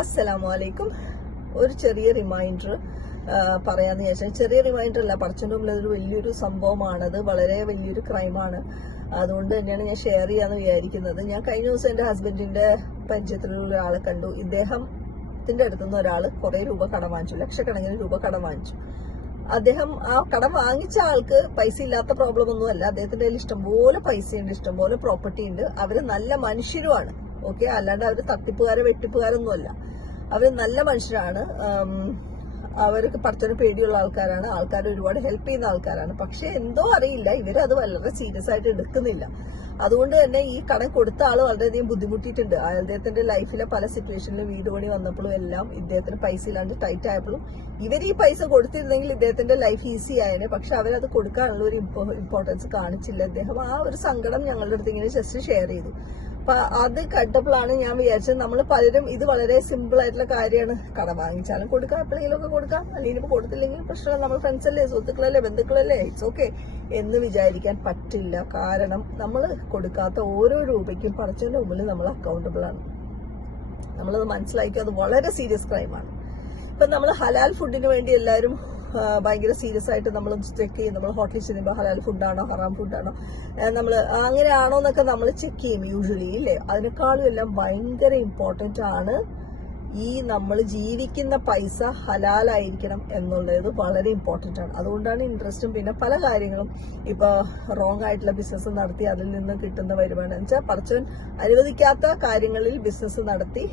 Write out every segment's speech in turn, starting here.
അസ്സലാമലൈക്കും. ഒരു ചെറിയ റിമൈൻഡർ പറയാന്ന് വിചാരിച്ചാൽ, ചെറിയ റിമൈൻഡർ അല്ല, പടച്ചോന്റെ മുമ്പിൽ അതൊരു വലിയൊരു സംഭവമാണത്, വളരെ വലിയൊരു ക്രൈമാണ്. അതുകൊണ്ട് തന്നെയാണ് ഞാൻ ഷെയർ ചെയ്യാന്ന് വിചാരിക്കുന്നത്. ഞാൻ കഴിഞ്ഞ ദിവസം എന്റെ ഹസ്ബൻഡിന്റെ പരിചയത്തിലുള്ള ഒരാളെ കണ്ടു. ഇദ്ദേഹത്തിന്റെ അടുത്തുനിന്ന് ഒരാൾ കുറെ രൂപ കടം വാങ്ങിച്ചു, ലക്ഷക്കണക്കിന് രൂപ കടം വാങ്ങിച്ചു. അദ്ദേഹം ആ കടം വാങ്ങിച്ച ആൾക്ക് പൈസ ഇല്ലാത്ത പ്രോബ്ലം ഒന്നുമല്ല. അദ്ദേഹത്തിന്റെ കയ്യിൽ ഇഷ്ടംപോലെ പൈസയുണ്ട്, ഇഷ്ടംപോലെ പ്രോപ്പർട്ടി ഉണ്ട്. അവര് നല്ല മനുഷ്യരുമാണ്. ഓക്കെ, അല്ലാണ്ട് അവര് തട്ടിപ്പുകാരോ വെട്ടിപ്പുകാരൊന്നുമല്ല. അവര് നല്ല മനുഷ്യരാണ്. അവർക്ക് പടച്ചോനെ പേടിയുള്ള ആൾക്കാരാണ്. ആൾക്കാർ ഒരുപാട് ഹെൽപ്പ് ചെയ്യുന്ന ആൾക്കാരാണ്. പക്ഷെ എന്തോ അറിയില്ല, ഇവരത് വളരെ സീരിയസ് ആയിട്ട് എടുക്കുന്നില്ല. അതുകൊണ്ട് തന്നെ ഈ കടം കൊടുത്ത ആള് വളരെയധികം ബുദ്ധിമുട്ടിയിട്ടുണ്ട്. അദ്ദേഹത്തിന്റെ ലൈഫിലെ പല സിറ്റുവേഷനിലും, വീട് പണി വന്നപ്പോഴും എല്ലാം ഇദ്ദേഹത്തിന് പൈസ ഇല്ലാണ്ട് ടൈറ്റ് ആയപ്പോഴും ഇവർ ഈ പൈസ കൊടുത്തിരുന്നെങ്കിൽ ഇദ്ദേഹത്തിന്റെ ലൈഫ് ഈസി ആയേനെ. പക്ഷെ അവരത് കൊടുക്കാനുള്ള ഒരു ഇമ്പോർട്ടൻസ് കാണിച്ചില്ല. അദ്ദേഹം ആ ഒരു സങ്കടം ഞങ്ങളുടെ അടുത്ത് ഇങ്ങനെ ജസ്റ്റ് ഷെയർ ചെയ്തു. അപ്പൊ അത് കണ്ടപ്പോഴാണ് ഞാൻ വിചാരിച്ചത്, നമ്മൾ പലരും ഇത് വളരെ സിമ്പിൾ ആയിട്ടുള്ള കാര്യമാണ്. കടം വാങ്ങിച്ചാലും കൊടുക്കാം, എപ്പോഴെങ്കിലും ഒക്കെ കൊടുക്കാം, അല്ലെങ്കിൽ ഇപ്പൊ കൊടുത്തില്ലെങ്കിൽ പ്രശ്നമില്ല, നമ്മൾ ഫ്രണ്ട്സ് അല്ലേ, സുഹൃത്തുക്കളല്ലേ, ബന്ധുക്കളല്ലേ, ഇറ്റ്സ് ഓക്കെ എന്ന് വിചാരിക്കാൻ പറ്റില്ല. കാരണം നമ്മൾ കൊടുക്കാത്ത ഓരോ രൂപയ്ക്കും പടച്ചവന്റെ മുമ്പിൽ നമ്മൾ അക്കൗണ്ടബിൾ ആണ്. നമ്മളത് മനസ്സിലാക്കി, അത് വളരെ സീരിയസ് ക്രൈമാണ്. ഇപ്പൊ നമ്മൾ ഹലാൽ ഫുഡിന് വേണ്ടി എല്ലാവരും ഭയങ്കര സീരിയസ് ആയിട്ട് നമ്മൾ ചെക്ക് ചെയ്യും. നമ്മൾ ഹോട്ടലിൽ ചെല്ലുമ്പോൾ ഹലാൽ ഫുഡാണോ ഹറാം ഫുഡാണോ, നമ്മൾ അങ്ങനെയാണോ എന്നൊക്കെ നമ്മൾ ചെക്ക് ചെയ്യും യൂഷ്വലി, ഇല്ലേ? അതിനേക്കാളും എല്ലാം ഭയങ്കര ഇമ്പോർട്ടന്റ് ആണ് ഈ നമ്മൾ ജീവിക്കുന്ന പൈസ ഹലാലായിരിക്കണം എന്നുള്ളത് വളരെ ഇമ്പോർട്ടന്റ് ആണ്. അതുകൊണ്ടാണ് ഇൻട്രസ്റ്റും പിന്നെ പല കാര്യങ്ങളും. ഇപ്പൊ റോങ് ആയിട്ടുള്ള ബിസിനസ് നടത്തി അതിൽ നിന്ന് കിട്ടുന്ന വരുമാനം വെച്ചാൽ പടച്ചവൻ അനുവദിക്കാത്ത കാര്യങ്ങളിൽ ബിസിനസ് നടത്തി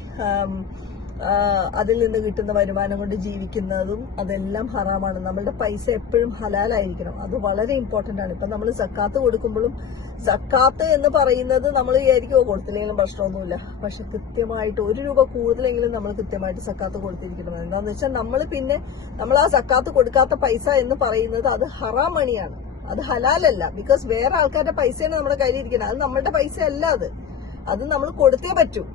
അതിൽ നിന്ന് കിട്ടുന്ന വരുമാനം കൊണ്ട് ജീവിക്കുന്നതും അതെല്ലാം ഹറാമാണ്. നമ്മളുടെ പൈസ എപ്പോഴും ഹലാലായിരിക്കണം. അത് വളരെ ഇമ്പോർട്ടന്റ് ആണ്. ഇപ്പൊ നമ്മൾ സക്കാത്ത് കൊടുക്കുമ്പോഴും, സക്കാത്ത് എന്ന് പറയുന്നത് നമ്മൾ വിചാരിക്കുമോ കൊടുത്തില്ലെങ്കിലും പ്രശ്നമൊന്നുമില്ല. പക്ഷെ കൃത്യമായിട്ട് 1 രൂപ കൂടുതലെങ്കിലും നമ്മൾ കൃത്യമായിട്ട് സക്കാത്ത് കൊടുത്തിരിക്കണം. എന്താന്ന് വെച്ചാൽ നമ്മൾ ആ സക്കാത്ത് കൊടുക്കാത്ത പൈസ എന്ന് പറയുന്നത് അത് ഹറാം മണിയാണ്, അത് ഹലാലല്ല. ബിക്കോസ് വേറെ ആൾക്കാരുടെ പൈസയാണ് നമ്മുടെ കയ്യിലിരിക്കുന്നത്. അത് നമ്മളുടെ പൈസ അല്ല, അത് നമ്മൾ കൊടുത്തേ പറ്റൂ,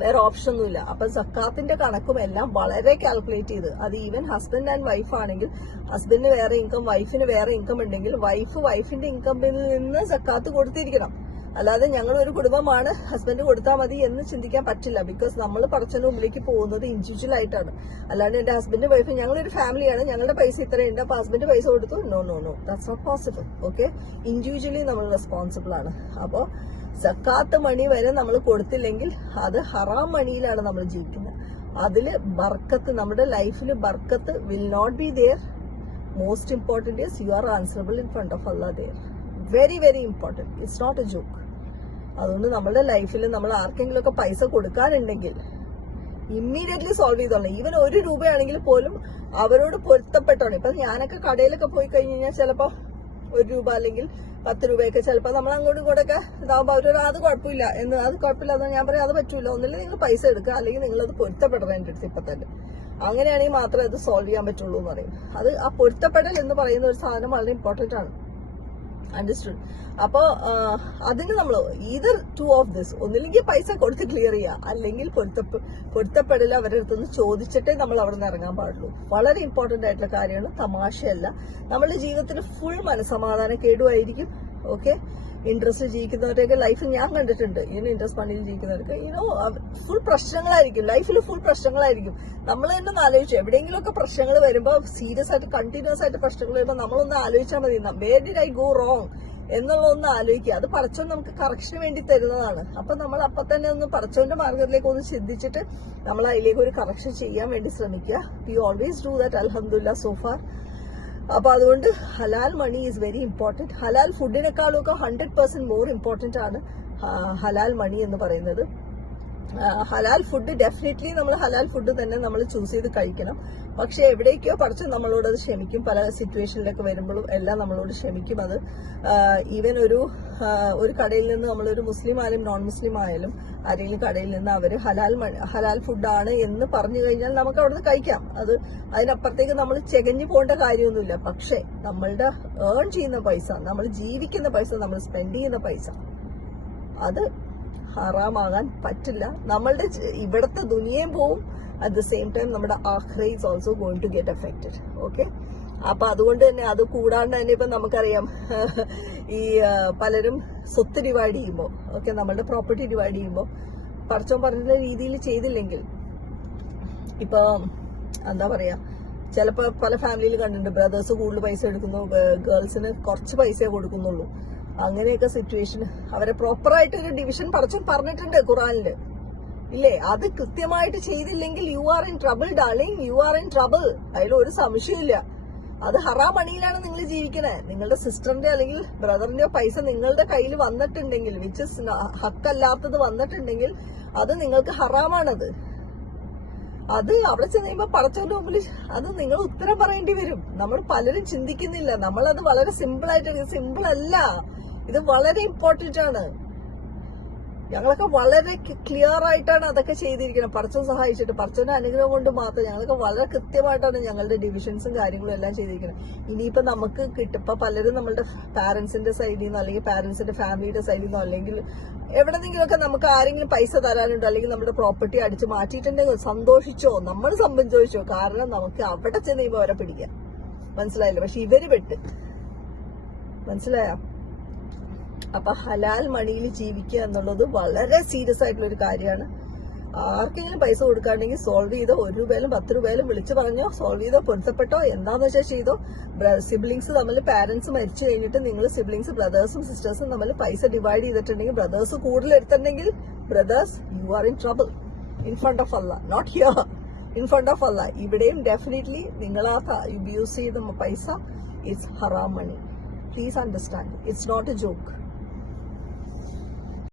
വേറെ ഓപ്ഷൻ ഒന്നുമില്ല. അപ്പൊ സക്കാത്തിന്റെ കണക്കും എല്ലാം വളരെ കാൽക്കുലേറ്റ് ചെയ്ത്, അത് ഈവൻ ഹസ്ബൻഡ് ആൻഡ് വൈഫ് ആണെങ്കിൽ, ഹസ്ബൻഡിന് വേറെ ഇൻകം, വൈഫിന് വേറെ ഇൻകം ഉണ്ടെങ്കിൽ വൈഫിന്റെ ഇൻകമിൽ നിന്ന് സക്കാത്ത് കൊടുത്തിരിക്കണം. അല്ലാതെ ഞങ്ങൾ ഒരു കുടുംബമാണ്, ഹസ്ബൻഡ് കൊടുത്താൽ മതി എന്ന് ചിന്തിക്കാൻ പറ്റില്ല. ബിക്കോസ് നമ്മൾ പടച്ചവന്റെ മുമ്പിലേക്ക് പോകുന്നത് ഇൻഡിവിജ്വൽ ആയിട്ടാണ്. അല്ലാണ്ട് എന്റെ ഹസ്ബൻഡ് വൈഫ് ഞങ്ങളൊരു ഫാമിലിയാണ്, ഞങ്ങളുടെ പൈസ ഇത്രയുണ്ട്, അപ്പൊ ഹസ്ബൻഡ് പൈസ കൊടുത്തു, no, that's not possible. Okay, individually നമ്മൾ റെസ്പോൺസിബിൾ ആണ്. അപ്പോ സക്കാത്ത് മണി വരെ നമ്മൾ കൊടുത്തില്ലെങ്കിൽ അത് ഹറാം മണിയിലാണ് നമ്മൾ ജീവിക്കുന്നത്. അതില് ബർക്കത്ത്, നമ്മുടെ ലൈഫിൽ ബർക്കത്ത് will not be there. Most important is you are answerable in front of Allah there. Very very important, it's not a joke. അതുകൊണ്ട് നമ്മുടെ ലൈഫിൽ നമ്മൾ ആർക്കെങ്കിലും ഒക്കെ പൈസ കൊടുക്കാനുണ്ടെങ്കിൽ ഇമ്മീഡിയറ്റ്ലി സോൾവ് ചെയ്തോളണം. ഈവൻ 1 രൂപയാണെങ്കിൽ പോലും അവരോട് പൊരുത്തപ്പെട്ടോണം. ഇപ്പൊ ഞാനൊക്കെ കടയിലൊക്കെ പോയി കഴിഞ്ഞ് കഴിഞ്ഞാൽ ചിലപ്പോ 1 രൂപ അല്ലെങ്കിൽ 10 രൂപയൊക്കെ ചിലപ്പോ നമ്മൾ അങ്ങോട്ടും ഇങ്ങോട്ടൊക്കെ ഇതാവുമ്പോ അവരൊരു അത് കുഴപ്പമില്ല എന്ന് ഞാൻ പറയാം, അത് പറ്റൂല. ഒന്നില്ലെങ്കിൽ നിങ്ങൾ പൈസ എടുക്കുക, അല്ലെങ്കിൽ നിങ്ങൾ അത് പൊരുത്തപ്പെടണം എന്റെ അടുത്ത് ഇപ്പൊ തന്നെ. അങ്ങനെയാണെങ്കിൽ മാത്രമേ അത് സോൾവ് ചെയ്യാൻ പറ്റുള്ളൂ എന്ന് പറയും. അത് ആ പൊരുത്തപ്പെടൽ എന്ന് പറയുന്ന ഒരു സാധനം വളരെ ഇമ്പോർട്ടന്റ് ആണ്. അണ്ടർസ്റ്റുഡ്? അപ്പൊ അതിന് നമ്മൾ ഈതർ 2 ഓഫ് ദിസ്, ഒന്നില്ലെങ്കിൽ പൈസ കൊടുത്ത് ക്ലിയർ ചെയ്യുക, അല്ലെങ്കിൽ പൊരുത്തപ്പെടൽ അവരുടെ അടുത്തുനിന്ന് ചോദിച്ചിട്ടേ നമ്മൾ അവിടെ നിന്ന് ഇറങ്ങാൻ പാടുള്ളൂ. വളരെ ഇമ്പോർട്ടന്റ് ആയിട്ടുള്ള കാര്യമാണ്, തമാശയല്ല. നമ്മുടെ ജീവിതത്തിൽ ഫുൾ മനസ്സമാധാനം കേടുമായിരിക്കും. ഓക്കെ, ഇൻട്രസ്റ്റ് ജീവിക്കുന്നവരുടെയൊക്കെ ലൈഫിൽ ഞാൻ കണ്ടിട്ടുണ്ട്. ഇൻട്രസ്റ്റ് ഫണ്ടിൽ ജീവിക്കുന്നവർക്ക് ഫുൾ പ്രശ്നങ്ങളായിരിക്കും, ലൈഫിൽ ഫുൾ പ്രശ്നങ്ങളായിരിക്കും. നമ്മൾ തന്നെ ഒന്ന് ആലോചിച്ചു, എവിടെയെങ്കിലുമൊക്കെ പ്രശ്നങ്ങൾ വരുമ്പോൾ, സീരിയസ് ആയിട്ട് കണ്ടിന്യൂസ് ആയിട്ട് പ്രശ്നങ്ങൾ വരുമ്പോൾ നമ്മളൊന്ന് ആലോചിച്ചാൽ മതി, where did I go wrong എന്നുള്ളതൊന്ന് ആലോചിക്കുക. അത് പടച്ചവൻ നമുക്ക് കറക്ഷന് വേണ്ടി തരുന്നതാണ്. അപ്പൊ നമ്മൾ അപ്പൊ തന്നെ ഒന്ന് പടച്ചവന്റെ മാർഗത്തിലേക്ക് ഒന്ന് ചിന്തിച്ചിട്ട് നമ്മൾ അതിലേക്ക് ഒരു കറക്ഷൻ ചെയ്യാൻ വേണ്ടി ശ്രമിക്കുക. വി ഓൾവേസ് ഡു ദാറ്റ്, അൽഹംദുലില്ലാഹ്, സോ ഫാർ. അപ്പൊ അതുകൊണ്ട് ഹലാൽ മണി ഈസ് വെരി ഇമ്പോർട്ടന്റ്. ഹലാൽ ഫുഡിനെക്കാളും ഒക്കെ 100% മോർ ഇമ്പോർട്ടന്റ് ആണ് ഹലാൽ മണി എന്ന് പറയുന്നത്. ഹലാൽ ഫുഡ് ഡെഫിനറ്റ്ലി നമ്മൾ ഹലാൽ ഫുഡ് തന്നെ നമ്മൾ ചൂസ് ചെയ്ത് കഴിക്കണം. പക്ഷെ എവിടേക്കോ പഠിച്ച് നമ്മളോട് അത് ക്ഷമിക്കും. പല സിറ്റുവേഷനിലൊക്കെ വരുമ്പോഴും എല്ലാം നമ്മളോട് ക്ഷമിക്കും. അത് ഈവൻ ഒരു കടയിൽ നിന്ന് നമ്മളൊരു മുസ്ലിം ആയാലും നോൺ മുസ്ലിം ആയാലും ആരെങ്കിലും കടയിൽ നിന്ന് അവര് ഹലാൽ ഫുഡാണ് എന്ന് പറഞ്ഞു കഴിഞ്ഞാൽ നമുക്ക് അവിടുന്ന് കഴിക്കാം. അതിനപ്പുറത്തേക്ക് നമ്മൾ ചെകഞ്ഞു പോകേണ്ട കാര്യമൊന്നുമില്ല. പക്ഷെ നമ്മളുടെ ഏൺ ചെയ്യുന്ന പൈസ, നമ്മൾ ജീവിക്കുന്ന പൈസ, നമ്മൾ സ്പെൻഡ് ചെയ്യുന്ന പൈസ, അത് ഹറാമാകാൻ പറ്റില്ല. നമ്മളുടെ ഇവിടുത്തെ ദുനിയയും പോവും, അറ്റ് ദ സെയിം ടൈം നമ്മുടെ ആഖിറ is also going to get affected. Okay, അപ്പൊ അതുകൊണ്ട് തന്നെ അത് കൂടാണ്ട് തന്നെ ഇപ്പൊ നമുക്കറിയാം, ഈ പലരും സ്വത്ത് ഡിവൈഡ് ചെയ്യുമ്പോൾ, ഓക്കെ, നമ്മളുടെ പ്രോപ്പർട്ടി ഡിവൈഡ് ചെയ്യുമ്പോൾ പടച്ചോൻ പറഞ്ഞ രീതിയിൽ ചെയ്തില്ലെങ്കിൽ ഇപ്പൊ എന്താ പറയാ, ചിലപ്പോ പല ഫാമിലിയിൽ കണ്ടിട്ടുണ്ട് ബ്രദേഴ്സ് കൂടുതൽ പൈസ എടുക്കുന്നു, ഗേൾസിന് കുറച്ച് പൈസയെ കൊടുക്കുന്നുള്ളൂ. അങ്ങനെയൊക്കെ സിറ്റുവേഷൻ അവരെ പ്രോപ്പറായിട്ട് ഒരു ഡിവിഷൻ പറഞ്ഞിട്ടുണ്ട് ഖുറാനില്, ഇല്ലേ? അത് കൃത്യമായിട്ട് ചെയ്തില്ലെങ്കിൽ U are in trouble darling, U are in trouble. അതിൽ ഒരു സംശയമില്ല. അത് ഹറാം മണിയിലാണ് നിങ്ങൾ ജീവിക്കണേ. നിങ്ങളുടെ സിസ്റ്ററിന്റെ അല്ലെങ്കിൽ ബ്രദറിന്റെയോ പൈസ നിങ്ങളുടെ കയ്യിൽ വന്നിട്ടുണ്ടെങ്കിൽ, വിച്ച് ഹക്കല്ലാത്തത് വന്നിട്ടുണ്ടെങ്കിൽ, അത് നിങ്ങൾക്ക് ഹറാമാണത്. അത് അവിടെ ചെന്ന് കഴിയുമ്പോ പടച്ചവന്റെ മുമ്പിൽ അത് നിങ്ങൾ ഉത്തരം പറയേണ്ടി വരും. നമ്മൾ പലരും ചിന്തിക്കുന്നില്ല. നമ്മളത് വളരെ സിമ്പിൾ അല്ല, ഇത് വളരെ ഇമ്പോർട്ടന്റ് ആണ്. ഞങ്ങളൊക്കെ വളരെ ക്ലിയർ ആയിട്ടാണ് അതൊക്കെ ചെയ്തിരിക്കുന്നത്. പടച്ചവൻ സഹായിച്ചിട്ട്, പടച്ചവന്റെ അനുഗ്രഹം കൊണ്ട് മാത്രം ഞങ്ങളൊക്കെ വളരെ കൃത്യമായിട്ടാണ് ഞങ്ങളുടെ ഡിവിഷൻസും കാര്യങ്ങളും എല്ലാം ചെയ്തിരിക്കുന്നത്. ഇനിയിപ്പോ നമുക്ക് കിട്ടുമ്പോ പലരും നമ്മളുടെ പാരന്റ്സിന്റെ സൈഡിൽ നിന്നോ അല്ലെങ്കിൽ പാരന്റ്സിന്റെ ഫാമിലിയുടെ സൈഡിൽ നിന്നോ അല്ലെങ്കിൽ എവിടെന്നെങ്കിലുമൊക്കെ നമുക്ക് ആരെങ്കിലും പൈസ തരാനുണ്ടോ അല്ലെങ്കിൽ നമ്മുടെ പ്രോപ്പർട്ടി അടിച്ചു മാറ്റിയിട്ടുണ്ടെങ്കിൽ സന്തോഷിച്ചോ, നമ്മൾ സന്തോഷിച്ചോ. കാരണം നമുക്ക് അവിടെ ചെന്ന് കഴിയുമ്പോൾ അവരെ പിടിക്കാം. മനസ്സിലായില്ലോ? പക്ഷെ ഇവര് പെട്ട്, മനസ്സിലായോ? അപ്പൊ ഹലാൽ മണിയിൽ ജീവിക്കുക എന്നുള്ളത് വളരെ സീരിയസ് ആയിട്ടുള്ള ഒരു കാര്യമാണ്. ആർക്കെങ്കിലും പൈസ കൊടുക്കാണ്ടെങ്കിൽ സോൾവ് ചെയ്തോ, 1 രൂപയിലും 10 രൂപയിലും വിളിച്ചു പറഞ്ഞോ, സോൾവ് ചെയ്തോ, പൊരുത്തപ്പെട്ടോ, എന്താന്ന് വെച്ചാൽ ചെയ്തോ. സിബ്ലിങ്സ് തമ്മിൽ പാരന്റ്സ് മരിച്ചു കഴിഞ്ഞിട്ട് നിങ്ങൾ സിബ്ലിങ്സ് ബ്രദേഴ്സും സിസ്റ്റേഴ്സും തമ്മിൽ പൈസ ഡിവൈഡ് ചെയ്തിട്ടുണ്ടെങ്കിൽ, ബ്രദേഴ്സ് കൂടുതൽ എടുത്തിട്ടുണ്ടെങ്കിൽ, brothers you are in trouble in front of Allah, not here, in front of Allah. ഇവിടെയും ഡെഫിനറ്റ്ലി നിങ്ങൾ ആ യൂസ് ചെയ്ത പൈസ ഇറ്റ്സ് ഹറാം money. Please understand, it's not a joke.